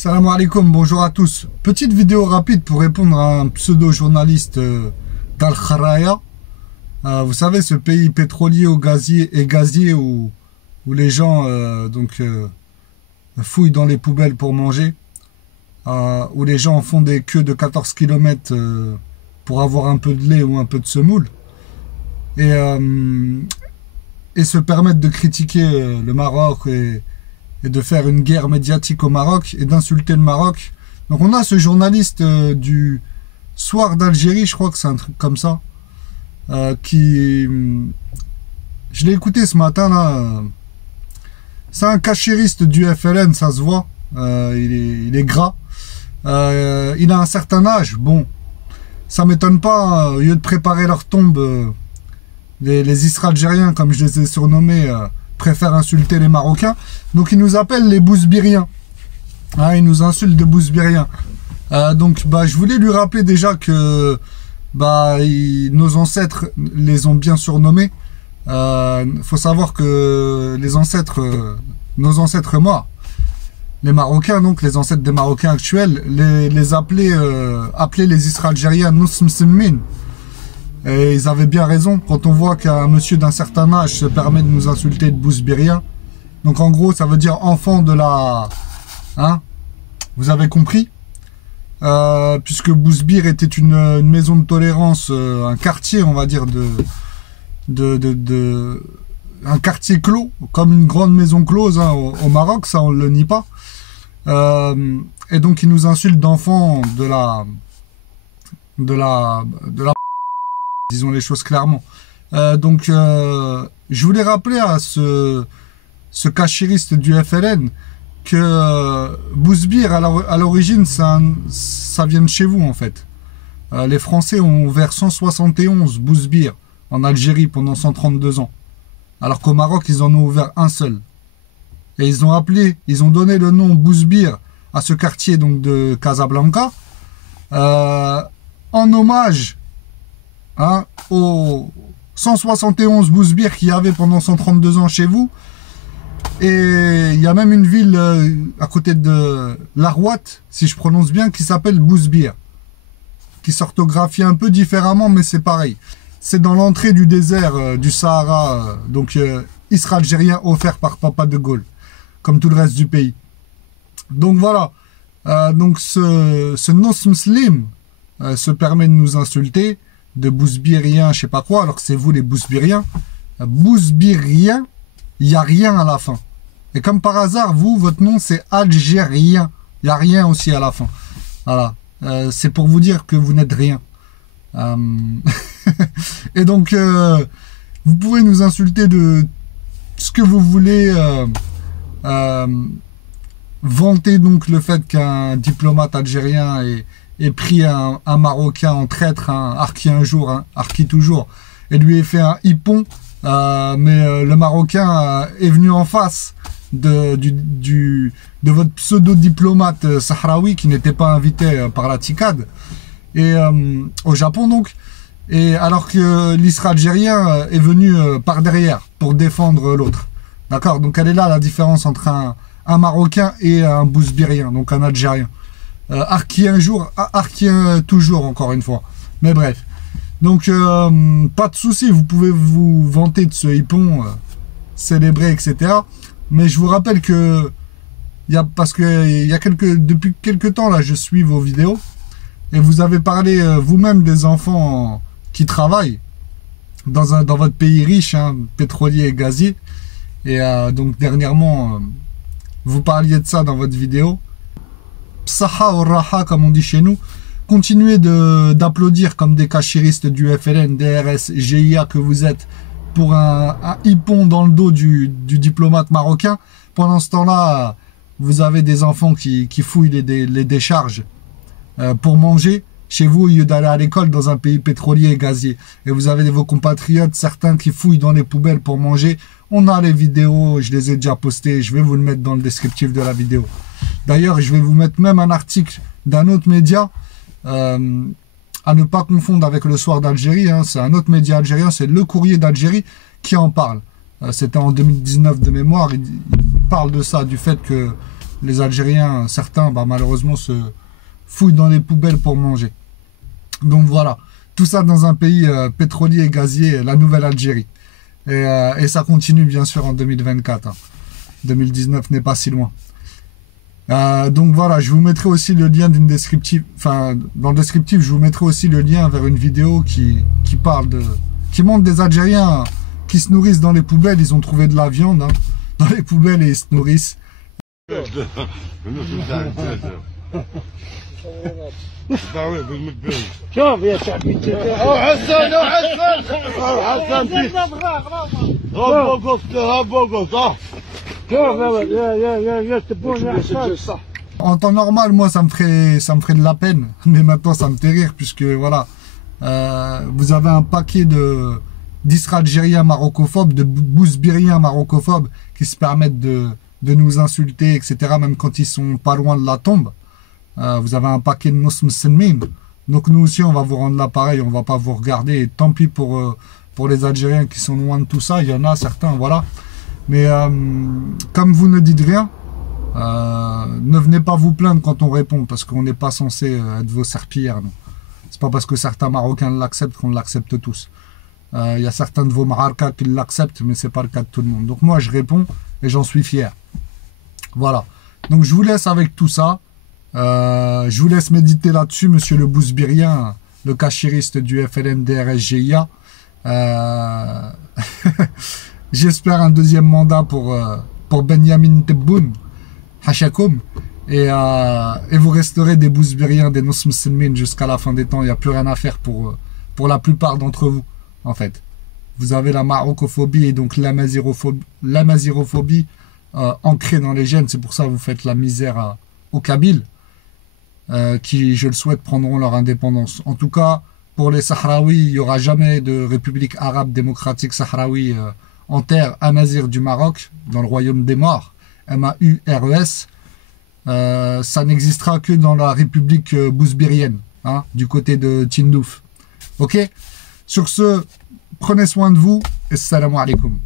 Salam alaikum, bonjour à tous. Petite vidéo rapide pour répondre à un pseudo-journaliste d'Al Kharaya. Vous savez, ce pays pétrolier et gazier où les gens fouillent dans les poubelles pour manger, où les gens font des queues de 14 km pour avoir un peu de lait ou un peu de semoule, et se permettre de critiquer le Maroc et de faire une guerre médiatique au Maroc et d'insulter le Maroc. Donc on a ce journaliste du Soir d'Algérie, je crois que c'est un truc comme ça, je l'ai écouté ce matin là. C'est un cachériste du FLN, ça se voit. Il est gras. Il a un certain âge. Bon, ça m'étonne pas. Au lieu de préparer leur tombe, les Israéliens, comme je les ai surnommés, préfèrent insulter les Marocains. Donc ils nous appellent les Bouzbiriens. Ils nous insultent de Bouzbiriens. Je voulais lui rappeler déjà que nos ancêtres les ont bien surnommés. Faut savoir que nos ancêtres morts, les Marocains, donc les ancêtres des Marocains actuels, les appelaient les Israéliens Nousmsmin. Et ils avaient bien raison. Quand on voit qu'un monsieur d'un certain âge se permet de nous insulter de Bouzbirien, donc en gros ça veut dire enfant de la... vous avez compris, puisque Bouzbir était une maison de tolérance, un quartier, on va dire, un quartier clos, comme une grande maison close au Maroc, ça on le nie pas. Et donc ils nous insultent d'enfants de la disons les choses clairement. Je voulais rappeler à ce cachériste du FLN que Bouzbir, à l'origine, ça vient de chez vous, en fait. Les Français ont ouvert 171 Bouzbir en Algérie pendant 132 ans. Alors qu'au Maroc, ils en ont ouvert un seul. Et ils ont donné le nom Bouzbir à ce quartier donc de Casablanca, en hommage aux 171 Bouzbir qu'il y avait pendant 132 ans chez vous. Et il y a même une ville à côté de Larouat, si je prononce bien, qui s'appelle Bouzbir, qui s'orthographie un peu différemment, mais c'est pareil. C'est dans l'entrée du désert du Sahara, israélien offert par Papa de Gaulle, comme tout le reste du pays. Donc voilà, ce non-muslim se permet de nous insulter, de Bouzbirien, je sais pas quoi, alors que c'est vous les Bouzbiriens. Bouzbirien, il n'y a rien à la fin. Et comme par hasard, votre nom c'est Algérien. Il n'y a rien aussi à la fin. Voilà. C'est pour vous dire que vous n'êtes rien. Et donc, vous pouvez nous insulter de ce que vous voulez. Vanter donc le fait qu'un diplomate algérien ait pris un Marocain en traître, un harki un jour, un harki toujours, et lui ait fait un hippon. Mais le Marocain est venu en face de votre pseudo-diplomate sahraoui qui n'était pas invité par la TICAD et au Japon donc, et alors que l'Israélien est venu par derrière pour défendre l'autre. D'accord, donc elle est là la différence entre un Marocain et un Bouzbirien, donc un Algérien. Harki un jour, harki toujours, encore une fois. Mais bref. Donc, pas de souci, vous pouvez vous vanter de ce hippon, célébrer, etc. Mais je vous rappelle que, depuis quelques temps, là, je suis vos vidéos, et vous avez parlé vous-même des enfants qui travaillent dans votre pays riche, pétrolier et gazier. Et donc, dernièrement, vous parliez de ça dans votre vidéo. Psaha ou Raha, comme on dit chez nous. Continuez d'applaudir comme des cachéristes du FLN, DRS, GIA que vous êtes pour un hippon dans le dos du diplomate marocain. Pendant ce temps-là, vous avez des enfants qui fouillent les décharges pour manger chez vous au lieu d'aller à l'école dans un pays pétrolier et gazier. Et vous avez vos compatriotes, certains qui fouillent dans les poubelles pour manger. On a les vidéos, je les ai déjà postées, je vais vous le mettre dans le descriptif de la vidéo. D'ailleurs, je vais vous mettre même un article d'un autre média, à ne pas confondre avec le Soir d'Algérie, c'est un autre média algérien, c'est Le Courrier d'Algérie qui en parle. C'était en 2019 de mémoire, il parle de ça, du fait que les Algériens, certains, bah, malheureusement, se fouillent dans les poubelles pour manger. Donc voilà, tout ça dans un pays pétrolier et gazier, la nouvelle Algérie. Et ça continue bien sûr en 2024. 2019 n'est pas si loin. Donc voilà, je vous mettrai aussi le lien d'une descriptive. Enfin, dans le descriptif, je vous mettrai aussi le lien vers une vidéo qui montre des Algériens qui se nourrissent dans les poubelles. Ils ont trouvé de la viande dans les poubelles et ils se nourrissent. شوف يا شعبي او حسن او حسن او حسن هاب بوقف هاب بوقف صح شوف يا تبون يا حسن. En temps normal, moi, ça me ferait de la peine, mais maintenant, ça me fait rire, puisque, voilà, vous avez un paquet d'Isra-Algériens marocophobes, de Bouzbiriens marocophobes, qui se permettent de nous insulter, etc., même quand ils sont pas loin de la tombe. Vous avez un paquet de Nosm. Donc nous aussi, on va vous rendre l'appareil, on va pas vous regarder. Et tant pis pour les Algériens qui sont loin de tout ça, il y en a certains, voilà. Mais comme vous ne dites rien, ne venez pas vous plaindre quand on répond, parce qu'on n'est pas censé être vos serpillères. C'est pas parce que certains Marocains l'acceptent qu'on l'accepte tous. Il y a certains de vos Mararkas qui l'acceptent, mais c'est pas le cas de tout le monde. Donc moi, je réponds et j'en suis fier. Voilà. Donc je vous laisse avec tout ça. Je vous laisse méditer là-dessus, monsieur le Bouzbirien, le cachiriste du FLN-DRS-GIA. J'espère un deuxième mandat pour Benyamin Tebboune, Hachakoum, et vous resterez des Bouzbiriens, des Nosm jusqu'à la fin des temps. Il n'y a plus rien à faire pour la plupart d'entre vous, en fait. Vous avez la marocophobie et donc l'amazirophobie ancrée dans les gènes. C'est pour ça que vous faites la misère aux Kabyles. Qui, je le souhaite, prendront leur indépendance. En tout cas, pour les Sahraouis, il n'y aura jamais de République arabe démocratique sahraoui en terre amazigh du Maroc, dans le royaume des morts, MAURES. Ça n'existera que dans la République bouzbirienne, hein, du côté de Tindouf. Ok? Sur ce, prenez soin de vous et salam alaikum.